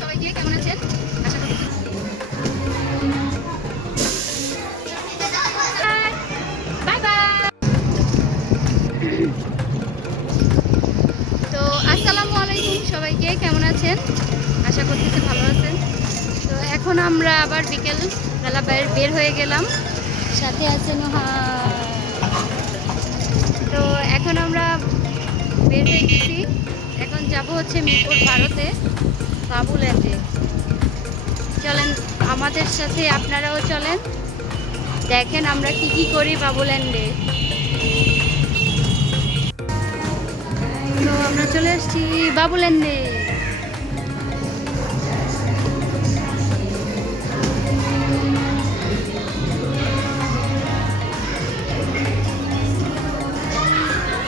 সবাইকে কেমন আছেন তো আসসালামু আলাইকুম সবাইকে, কেমন আছেন? আশা করতেছি ভালো আছেন। তো এখন আমরা আবার বিকেল বেলা বের বের হয়ে গেলাম। সাথে আছে নোহা। তো এখন আমরা বের হয়ে গেছি। এখন যাব হচ্ছে মিরপুর ভারতে। বাবুল্যান্ডে চলেন, আমাদের সাথে আপনারাও চলেন। দেখেন আমরা কি কি করি বাবুল্যান্ডে তো আমরা চলে আসছি বাবুল্যান্ডে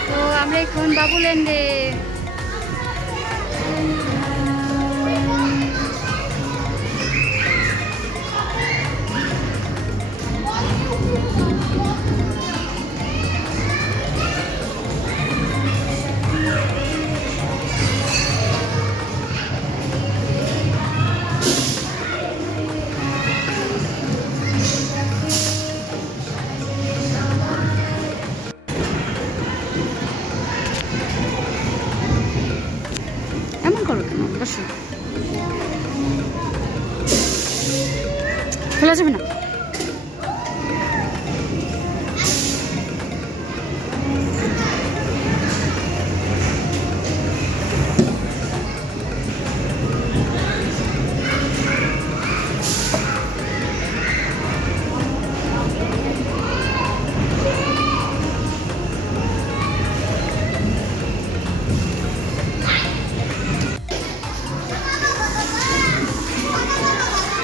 তো আমরা এখন বাবুল্যান্ডে করো কেন বসো খোলা যাবে না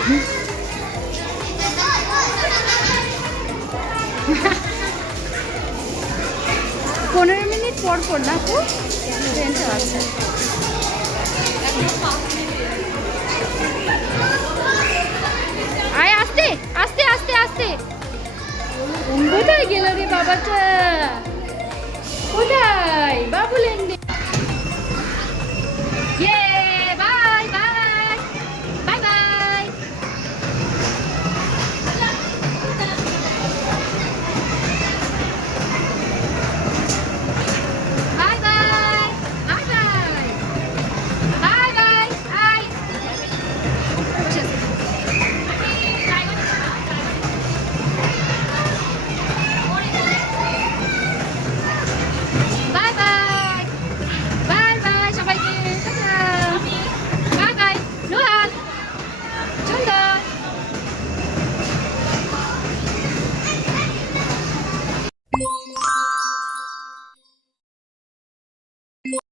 পনেরো মিনিট পর পর না তো আছে। আয়, আস্তে আস্তে আস্তে আস্তে। কোথায় গেল রে বাবাটা।